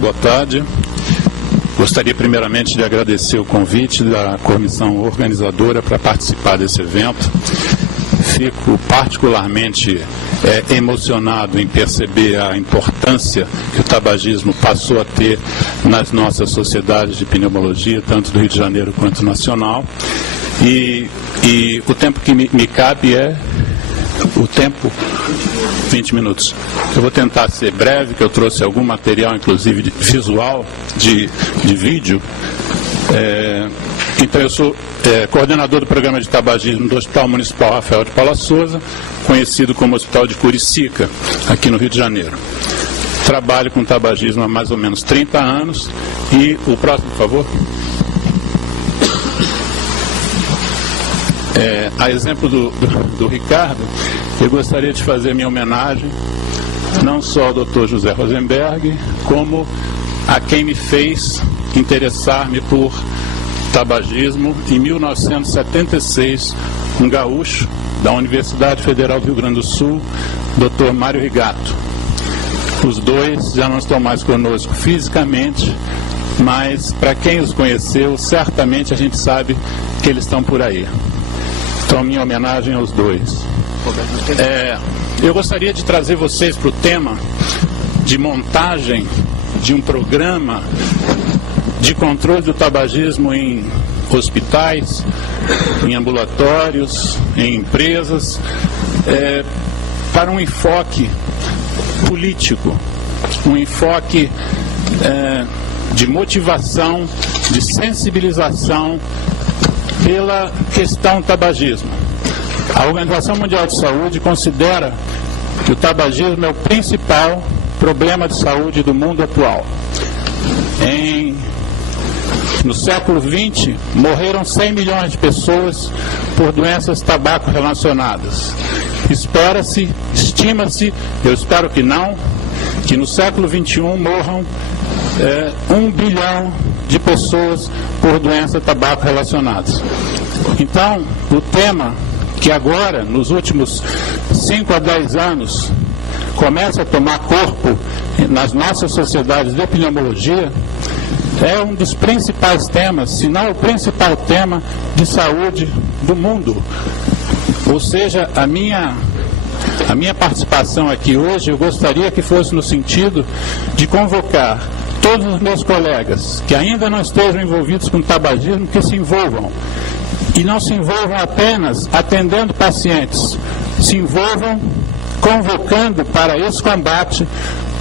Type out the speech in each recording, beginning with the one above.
Boa tarde. Gostaria primeiramente de agradecer o convite da comissão organizadora para participar desse evento. Fico particularmente emocionado em perceber a importância que o tabagismo passou a ter nas nossas sociedades de pneumologia, tanto do Rio de Janeiro quanto nacional. E o tempo que me cabe é o tempo 20 minutos. Eu vou tentar ser breve, que eu trouxe algum material, inclusive visual, de vídeo. Então, eu sou coordenador do programa de tabagismo do Hospital Municipal Rafael de Paula Souza, conhecido como Hospital de Curicica, aqui no Rio de Janeiro. Trabalho com tabagismo há mais ou menos 30 anos. E o próximo, por favor. A exemplo do Ricardo, eu gostaria de fazer minha homenagem não só ao Dr. José Rosenberg, como a quem me fez interessar-me por tabagismo em 1976, um gaúcho da Universidade Federal do Rio Grande do Sul, Dr. Mário Rigato. Os dois já não estão mais conosco fisicamente, mas para quem os conheceu, certamente a gente sabe que eles estão por aí. Então, minha homenagem aos dois. Eu gostaria de trazer vocês para o tema de montagem de um programa de controle do tabagismo em hospitais, em ambulatórios, em empresas, para um enfoque político, um enfoque de motivação, de sensibilização pela questão tabagismo. A Organização Mundial de Saúde considera que o tabagismo é o principal problema de saúde do mundo atual. No século XX, morreram 100 milhões de pessoas por doenças tabaco relacionadas. Estima-se, eu espero que não, que no século XXI morram 1 bilhão de pessoas por doença tabaco relacionadas. Então, o tema que agora, nos últimos 5 a 10 anos, começa a tomar corpo nas nossas sociedades de pneumologia, é um dos principais temas, se não o principal tema de saúde do mundo. Ou seja, a minha participação aqui hoje, eu gostaria que fosse no sentido de convocar todos os meus colegas que ainda não estejam envolvidos com tabagismo, que se envolvam. E não se envolvam apenas atendendo pacientes, se envolvam convocando para esse combate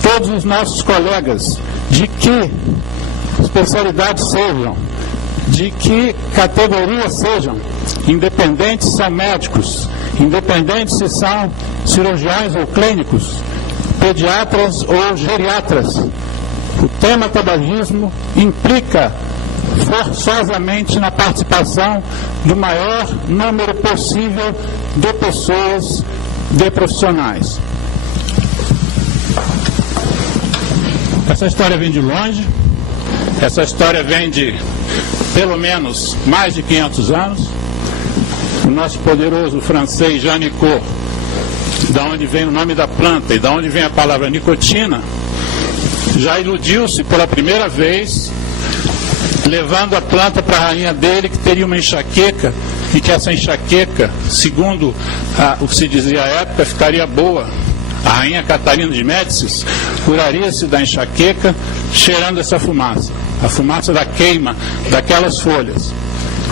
todos os nossos colegas, de que especialidades sejam, de que categorias sejam, independentes se são médicos, independentes se são cirurgiões ou clínicos, pediatras ou geriatras. O tema tabagismo implica forçosamente na participação do maior número possível de pessoas, de profissionais. Essa história vem de longe, essa história vem de pelo menos mais de 500 anos. O nosso poderoso francês Jean Nicot, da onde vem o nome da planta e da onde vem a palavra nicotina, já iludiu-se pela primeira vez, levando a planta para a rainha dele, que teria uma enxaqueca, e que essa enxaqueca, segundo o que se dizia à época, ficaria boa. A rainha Catarina de Médicis curaria-se da enxaqueca cheirando essa fumaça, a fumaça da queima daquelas folhas.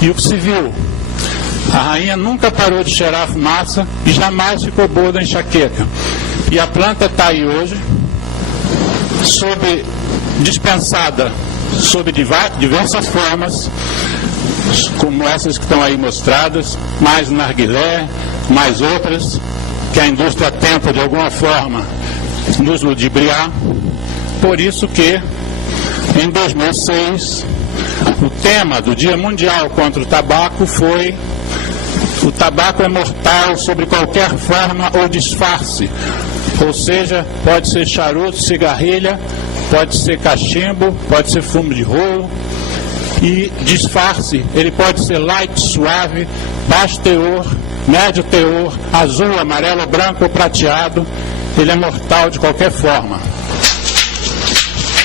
E o que se viu? A rainha nunca parou de cheirar a fumaça e jamais ficou boa da enxaqueca. E a planta está aí hoje, dispensada sob diversas formas, como essas que estão aí mostradas, mais narguilé, mais outras, que a indústria tenta de alguma forma nos ludibriar. Por isso que, em 2006, o tema do Dia Mundial contra o Tabaco foi: o tabaco é mortal sob qualquer forma ou disfarce. Ou seja, pode ser charuto, cigarrilha, pode ser cachimbo, pode ser fumo de rolo. E disfarce, ele pode ser light, suave, baixo teor, médio teor, azul, amarelo, branco ou prateado. Ele é mortal de qualquer forma.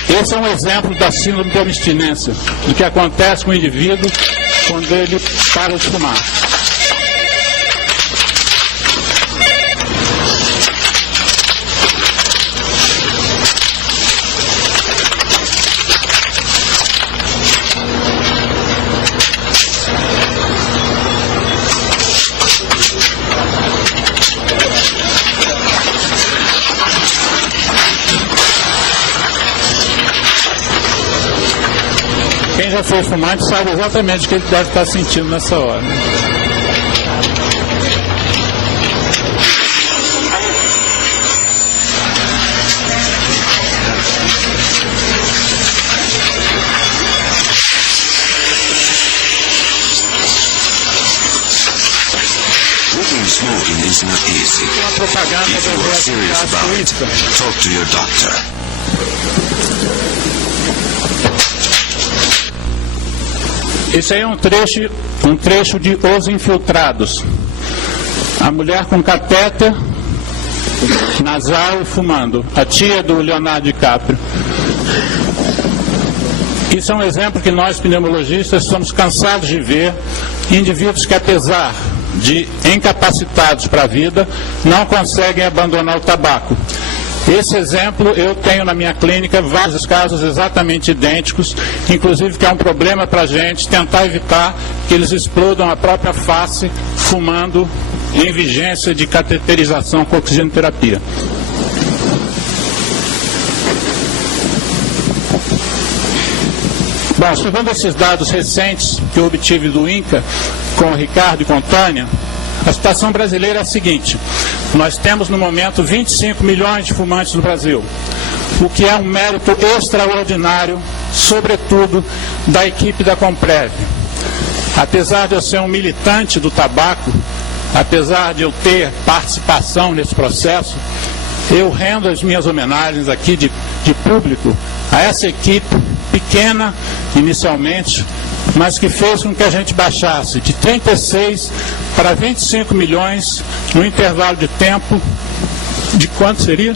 Esse é um exemplo da síndrome de abstinência, do que acontece com o indivíduo quando ele para de fumar. Quem já foi fumante sabe exatamente o que ele deve estar sentindo nessa hora. Smoking is not easy. If you are serious about it, talk to your doctor. Esse aí é um trecho de Os Infiltrados. A mulher com catéter nasal e fumando. A tia do Leonardo DiCaprio. Isso é um exemplo que nós, pneumologistas, somos cansados de ver indivíduos que, apesar de incapacitados para a vida, não conseguem abandonar o tabaco. Esse exemplo eu tenho na minha clínica vários casos exatamente idênticos, inclusive que é um problema para a gente tentar evitar que eles explodam a própria face fumando em vigência de cateterização com oxigenoterapia. Bom, segundo esses dados recentes que eu obtive do INCA com o Ricardo e com a Tânia, a situação brasileira é a seguinte: nós temos no momento 25 milhões de fumantes no Brasil, o que é um mérito extraordinário, sobretudo da equipe da Comprev. Apesar de eu ser um militante do tabaco, apesar de eu ter participação nesse processo, eu rendo as minhas homenagens aqui de público a essa equipe pequena inicialmente, mas que fez com que a gente baixasse de 36 para 25 milhões no intervalo de tempo de quanto seria?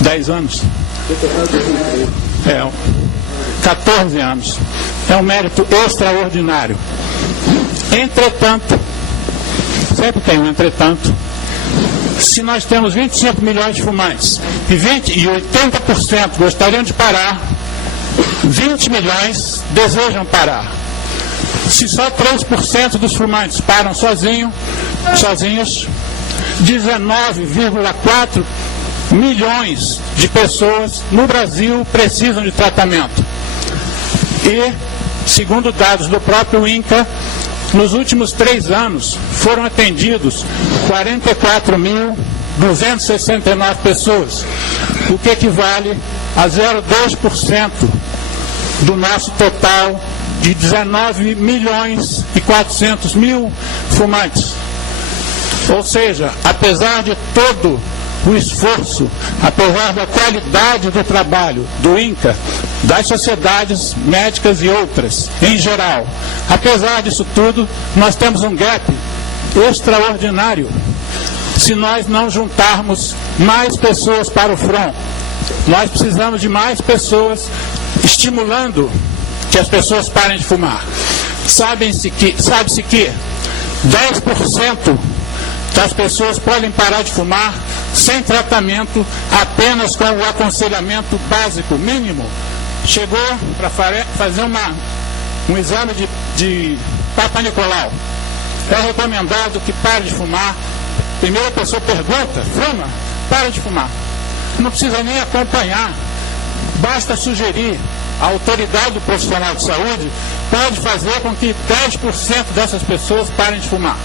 10 anos. 14 anos. É um mérito extraordinário. Entretanto, sempre tem um entretanto, se nós temos 25 milhões de fumantes e 80% gostariam de parar, 20 milhões desejam parar. Se só 3% dos fumantes param sozinhos, 19,4 milhões de pessoas no Brasil precisam de tratamento. E, segundo dados do próprio INCA, nos últimos 3 anos foram atendidos 44.269 pessoas, o que equivale a 0,2% do nosso total de 19 milhões e 400 mil fumantes. Ou seja, apesar de todo o esforço, apesar da qualidade do trabalho do INCA, das sociedades médicas e outras, em geral, apesar disso tudo, nós temos um gap extraordinário se nós não juntarmos mais pessoas para o front. Nós precisamos de mais pessoas estimulando que as pessoas parem de fumar. Sabe-se que 10% das pessoas podem parar de fumar sem tratamento, apenas com o aconselhamento básico, mínimo. Chegou para fazer um exame de Papa Nicolau. É recomendado que pare de fumar. Primeira pessoa pergunta: fuma? Para de fumar. Não precisa nem acompanhar. Basta sugerir. A autoridade do profissional de saúde pode fazer com que 10% dessas pessoas parem de fumar.